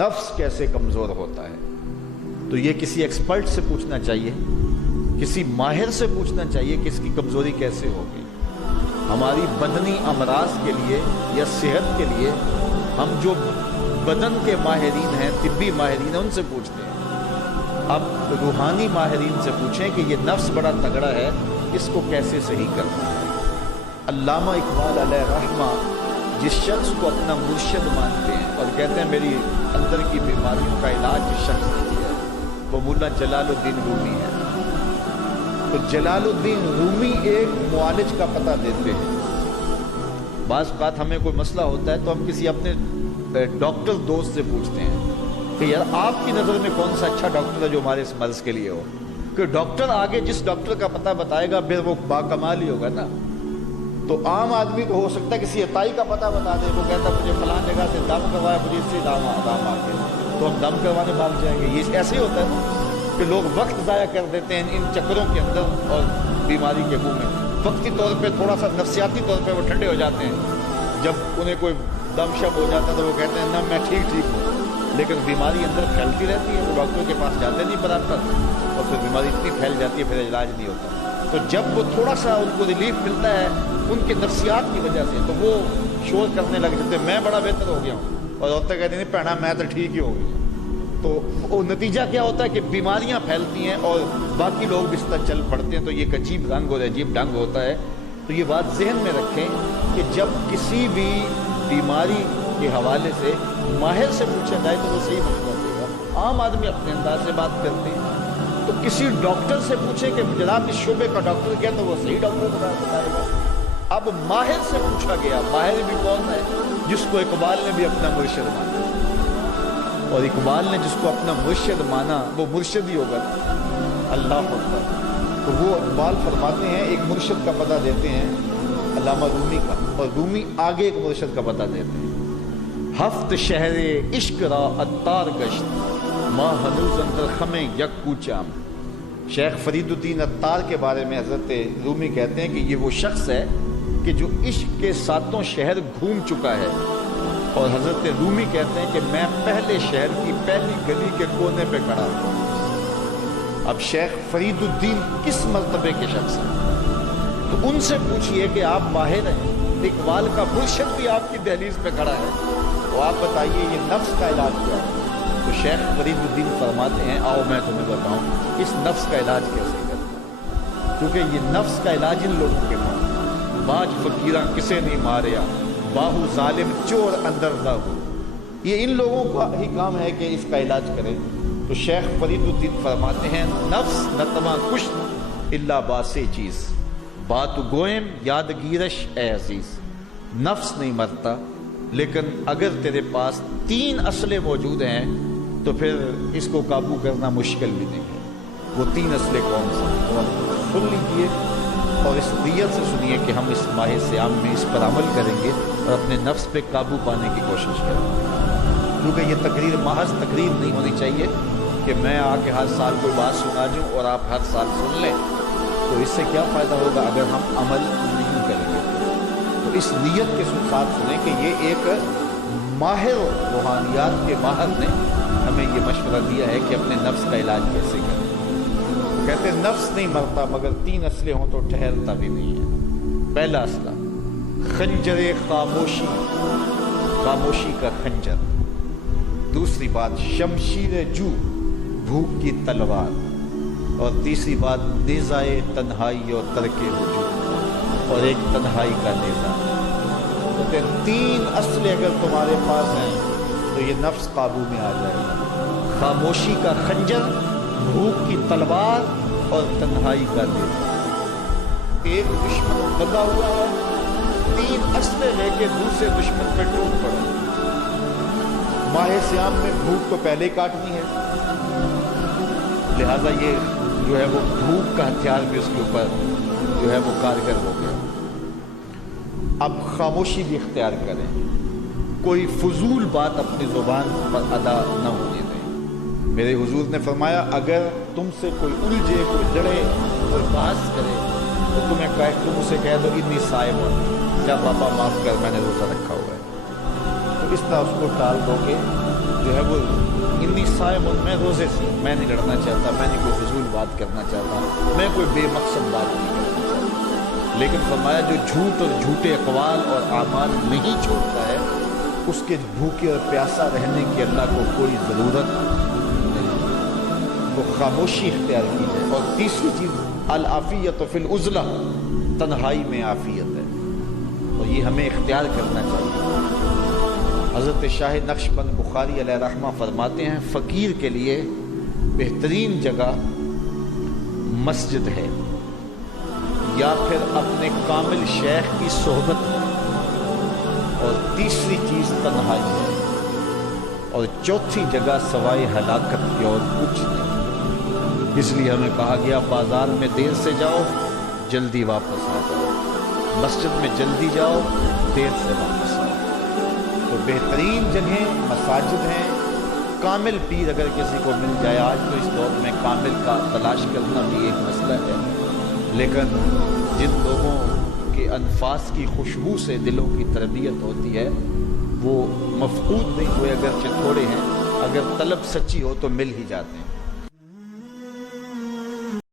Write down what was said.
नफ्स कैसे कमज़ोर होता है, तो ये किसी एक्सपर्ट से पूछना चाहिए, किसी माहिर से पूछना चाहिए कि इसकी कमज़ोरी कैसे होगी। हमारी बदनी अमराज के लिए या सेहत के लिए हम जो बदन के माहिरीन हैं, तिब्बी माहिरीन हैं, उनसे पूछते हैं। अब रूहानी माहिरीन से पूछें कि ये नफ्स बड़ा तगड़ा है, इसको कैसे सही करना है। अल्लामा इकबाल अलैह रहमा जिस शख्स को अपना मुर्शिद मानते हैं और कहते हैं मेरी अंदर की बीमारियों का इलाज जिस शख्स ने किया है, वो मुल्ला जलालुद्दीन रूमी है। तो जलालुद्दीन रूमी एक मुआलिज का पता देते हैं। बाज़ बात हमें कोई मसला होता है तो हम किसी अपने डॉक्टर दोस्त से पूछते हैं कि यार आपकी नज़र में कौन सा अच्छा डॉक्टर है जो हमारे इस मर्ज़ के लिए हो, कि डॉक्टर आगे जिस डॉक्टर का पता बताएगा फिर वो बाकमाल ही होगा ना। तो आम आदमी को हो सकता है किसी अताई का पता बता दे, वो कहता मुझे फलां जगह से दम करवाया, मुझे इससे दाम आ गया, तो हम दम करवाने भाग जाएंगे। ये ऐसे ही होता है ना कि लोग वक्त ज़ाया कर देते हैं इन चक्करों के अंदर और बीमारी के मुंह में। वक्ती तौर पे थोड़ा सा नफसियाती तौर पे वो ठंडे हो जाते हैं। जब उन्हें कोई दम शम हो जाता है तो वो कहते हैं ना मैं ठीक हूँ, लेकिन बीमारी अंदर फैलती रहती है। वो डॉक्टर के पास जाते नहीं बराबर और फिर बीमारी इतनी फैल जाती है फिर इलाज नहीं होता। तो जब वो थोड़ा सा उनको रिलीफ मिलता है उनके नफ्सियात की वजह से, तो वो शोर करने लग जाते हैं मैं बड़ा बेहतर हो गया हूँ, और औरतें कहती नहीं भैना मैं तो ठीक ही हो गई। तो वो नतीजा क्या होता है कि बीमारियां फैलती हैं और बाकी लोग भी इस तरह चल पड़ते हैं। तो ये एक अजीब रंग और अजीब ढंग होता है। तो ये बात जहन में रखें कि जब किसी भी बीमारी के हवाले से माहिर से पूछा जाए तो वो सही मशवरा देगा। आम आदमी अपने अंदाज से बात करते हैं, तो किसी डॉक्टर से पूछे कि जनाब इस शोबे का डॉक्टर क्या, तो वो सही डॉक्टर बताएगा। अब माहिर से पूछा गया, माहिर भी कौन है? जिसको इकबाल ने भी अपना मुर्शिद माना, और इकबाल ने जिसको अपना मुर्शिद माना वो मुर्शिद ही होगा। अल्लाह अकबर। तो वो इकबाल फरमाते हैं एक मुर्शिद का पता देते हैं अल्लामा रूमी का, और रूमी आगे एक मुर्शिद का पता देते हैं। हफ्त शहरे इश्क रा अत्तार गश्त माँ हनूज अंदर खमे यक कूचाम। शेख फरीदुद्दीन अत्तार के बारे में हज़रत रूमी कहते हैं कि ये वो शख्स है कि जो इश्क के सातों शहर घूम चुका है। और हज़रत रूमी कहते हैं कि मैं पहले शहर की पहली गली के कोने पे खड़ा हूँ। अब शेख फरीदुद्दीन किस मर्तबे के शख्स हैं, तो उनसे पूछिए कि आप माहिर हैं, इकबाल का मुर्शिद भी आपकी दहलीज पे खड़ा है, तो आप बताइए ये नफ्स का इलाज क्या है। तो शेख फरीदुद्दीन फरमाते हैं आओ मैं तुम्हें बताऊं इस नफ्स का इलाज कैसे करना। क्योंकि ये नफ्स का इलाज इन लोगों के पास बाज फकीरा किसे नहीं मारिया बाहू जालिम चोर अंदर ना हो, ये इन लोगों का ही काम है कि इसका इलाज करें। तो शेख फरीदुद्दीन फरमाते हैं नफ्स नतमा कुश इल्ला बासे चीज़ बात गोयम यादगीरश ए अजीज। नफ्स नहीं मरता, लेकिन अगर तेरे पास 3 असले मौजूद हैं तो फिर इसको काबू करना मुश्किल भी नहीं है। वो 3 असले कौन से, सुन लीजिए और इस नीयत से सुनिए कि हम इस माह सियाम में इस पर अमल करेंगे और अपने नफ्स पे काबू पाने की कोशिश करेंगे। क्योंकि ये तकरीर महज तकरीर नहीं होनी चाहिए कि मैं आके हर साल कोई बात सुना दूँ और आप हर साल सुन लें, तो इससे क्या फ़ायदा होगा अगर हम अमल नहीं करेंगे। तो इस नीयत के साथ सुने कि ये एक माहिर रूहानियात के माहिर ने हमें ये मशवरा दिया है कि अपने नफ्स का इलाज कैसे करें। कहते हैं नफ्स नहीं मरता मगर 3 असले हों तो ठहरता भी नहीं है। पहला असला खंजर खामोशी, खामोशी का खंजर। दूसरी बात शमशीर जू, भूख की तलवार। और तीसरी बात नेज़ाए तन्हाई और तरके वजूद, और एक तन्हाई का नेज़ा। तो 3 असले अगर तुम्हारे पास हैं तो ये नफ्स काबू में आ जाएगा। खामोशी का खंजर, भूख की तलवार और तन्हाई का नेज़ा। एक दुश्मन बंधा हुआ है, 3 असले लेके दूसरे दुश्मन पे टूट पड़ा। माह सियाम में भूख तो पहले ही काटनी है, लिहाजा ये जो है वो भूख का हथियार भी उसके ऊपर जो है वो कारगर हो गया। अब खामोशी भी इख्तियार करें, कोई फजूल बात अपनी ज़ुबान पर अदा न होने दें। मेरे हुजूर ने फरमाया अगर तुमसे कोई उलझे, कोई लड़े, कोई बहस करे तो तुम्हें कहे, तुम उसे कह दो इतनी साहिब क्या बाबा माफ़ कर मैंने रोज़ा रखा हुआ है। तो इस तरह उसको टाल दो कि جو ہے وہ انی صائم، میں روزے سے، میں نہیں لڑنا چاہتا، میں نہیں کوئی فضول بات کرنا چاہتا، میں کوئی بے مقصد بات نہیں کرنا چاہتا، لیکن فرمایا جو جھوٹ اور جھوٹے اقوال اور اعمال نہیں چھوڑتا ہے اس کے بھوکے اور پیاسا رہنے کی اللہ کو کوئی ضرورت نہیں، وہ خاموشی اختیار کی ہے۔ اور تیسری چیز العافیت فی العزلہ، تنہائی میں عافیت ہے، اور یہ ہمیں اختیار کرنا چاہیے۔ حضرت شاہ نقشبند بخاری علیہ رحمہ فرماتے ہیں فقیر کے لیے بہترین جگہ مسجد ہے یا پھر اپنے کامل شیخ کی صحبت ہے، اور تیسری چیز تنہائی ہے، اور چوتھی جگہ سوائے ہلاکت کے اور کچھ نہیں۔ اس لیے ہمیں کہا گیا بازار میں دیر سے جاؤ، جلدی واپس آ جاؤ، مسجد میں جلدی جاؤ، دیر سے واپس آؤ۔ تو بہترین جگہیں مساجد ہیں۔ کامل پیر اگر کسی کو مل جائے، آج تو اس دور میں کامل کا تلاش کرنا بھی ایک مسئلہ ہے، لیکن جن لوگوں کے انفاس کی خوشبو سے دلوں کی تربیت ہوتی ہے وہ مفقود نہیں ہوئے، اگرچہ تھوڑے ہیں، اگر طلب سچی ہو تو مل ہی جاتے ہیں۔